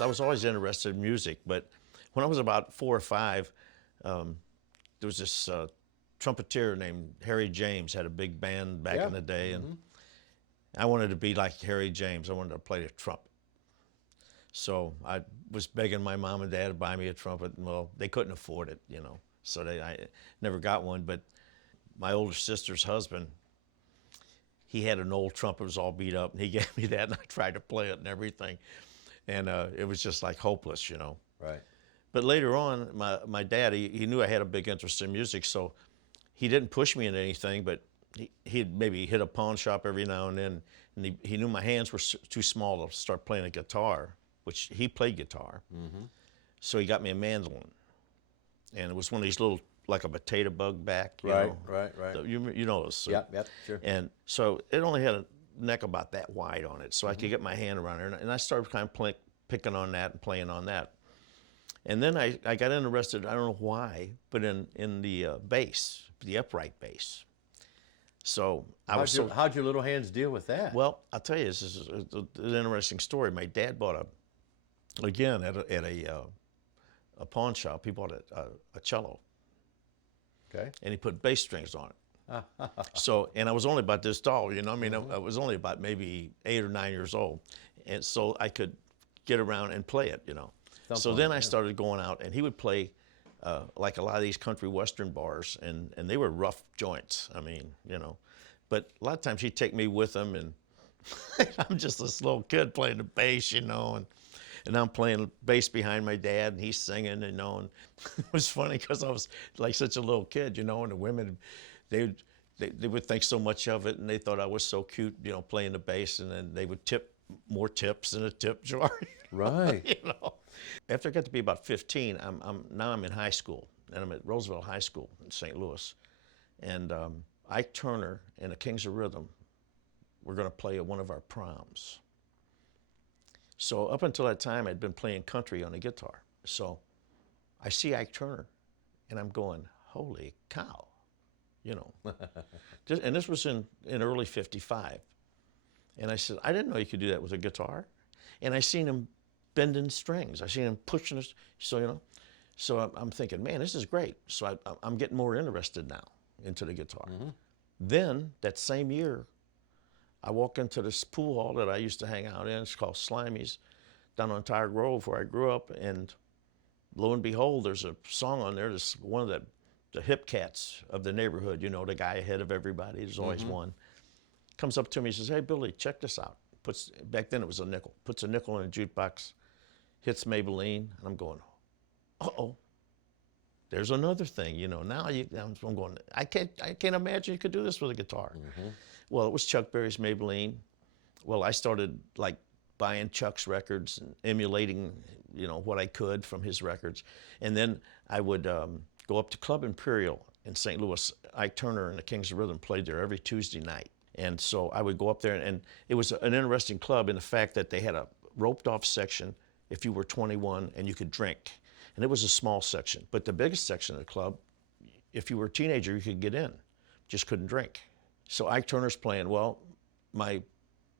I was always interested in music, but when I was about 4 or 5, there was this trumpeter named Harry James, had a big band back in the day, and I wanted to be like Harry James. I wanted to play the trumpet. So I was begging my mom and dad to buy me a trumpet, and well, they couldn't afford it, so I never got one. But my older sister's husband, he had an old trumpet, it was all beat up, and he gave me that, and I tried to play it and everything. And it was just like hopeless, Right. But later on, my dad, he knew I had a big interest in music, so he didn't push me into anything, but he'd maybe hit a pawn shop every now and then, and he knew my hands were too small to start playing a guitar, which he played guitar. So he got me a mandolin. And it was one of these little, like a potato bug back, you know. Right. So you know those. So, Yep, sure. And so it only had a neck about that wide on it, so I could get my hand around there. And I started kind of picking on that and playing on that. And then I got interested, I don't know why, but in the bass, the upright bass. So How'd your little hands deal with that? Well, I'll tell you, this is an interesting story. My dad bought again at a pawn shop, he bought a cello. Okay. And he put bass strings on it. So, and I was only about this tall, I mean, I was only about maybe 8 or 9 years old. And so I could get around and play it, So then I started going out, and he would play like a lot of these country western bars, and they were rough joints, I mean, But a lot of times he'd take me with him, and I'm just this little kid playing the bass, and I'm playing bass behind my dad, and he's singing, and it was funny because I was like such a little kid, and the women, they would think so much of it, and they thought I was so cute, playing the bass, and then they would tip more tips in a tip jar. Right. After I got to be about 15, now I'm in high school, and I'm at Roosevelt High School in St. Louis, and Ike Turner and the Kings of Rhythm were going to play at one of our proms. So up until that time, I'd been playing country on the guitar. So I see Ike Turner, and I'm going, holy cow, And this was in early '55. And I said, I didn't know you could do that with a guitar. And I seen him bending strings. I seen him pushing us, so I'm thinking, man, this is great. So I'm getting more interested now into the guitar. Then, that same year, I walk into this pool hall that I used to hang out in. It's called Slimey's, down on Tire Grove, where I grew up. And lo and behold, there's a song on there. That's one of the hip cats of the neighborhood. The guy ahead of everybody. There's always one. Comes up to me and says, hey, Billy, check this out. Back then it was a nickel. Puts a nickel in a jukebox, hits Maybelline, and I'm going, uh-oh. There's another thing, Now I'm going, I can't imagine you could do this with a guitar. Well, it was Chuck Berry's Maybelline. Well, I started like buying Chuck's records and emulating, what I could from his records. And then I would go up to Club Imperial in St. Louis. Ike Turner and the Kings of Rhythm played there every Tuesday night. And so I would go up there, and it was an interesting club in the fact that they had a roped off section if you were 21 and you could drink. And it was a small section. But the biggest section of the club, if you were a teenager, you could get in, just couldn't drink. So Ike Turner's playing. Well, my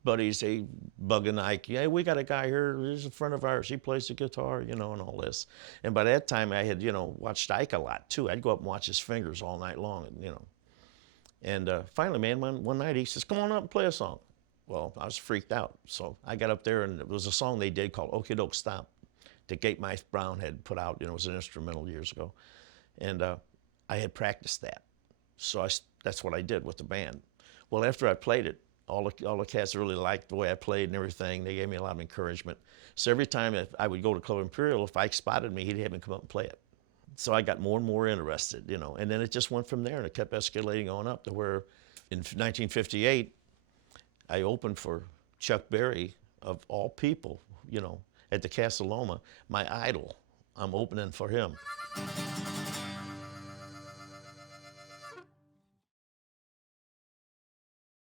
buddies, they bugging Ike, yeah, we got a guy here, he's a friend of ours, he plays the guitar, and all this. And by that time, I had, watched Ike a lot, too. I'd go up and watch his fingers all night long, And finally, man, one night he says, come on up and play a song. Well, I was freaked out. So I got up there, and it was a song they did called Okie Doke Stop that Gatemouth Brown had put out. It was an instrumental years ago. And I had practiced that. So that's what I did with the band. Well, after I played it, all the cats really liked the way I played and everything. They gave me a lot of encouragement. So every time I would go to Club Imperial, if Ike spotted me, he'd have me come up and play it. So I got more and more interested, and then it just went from there, and it kept escalating on up to where in 1958, I opened for Chuck Berry, of all people, at the Casa Loma, my idol. I'm opening for him.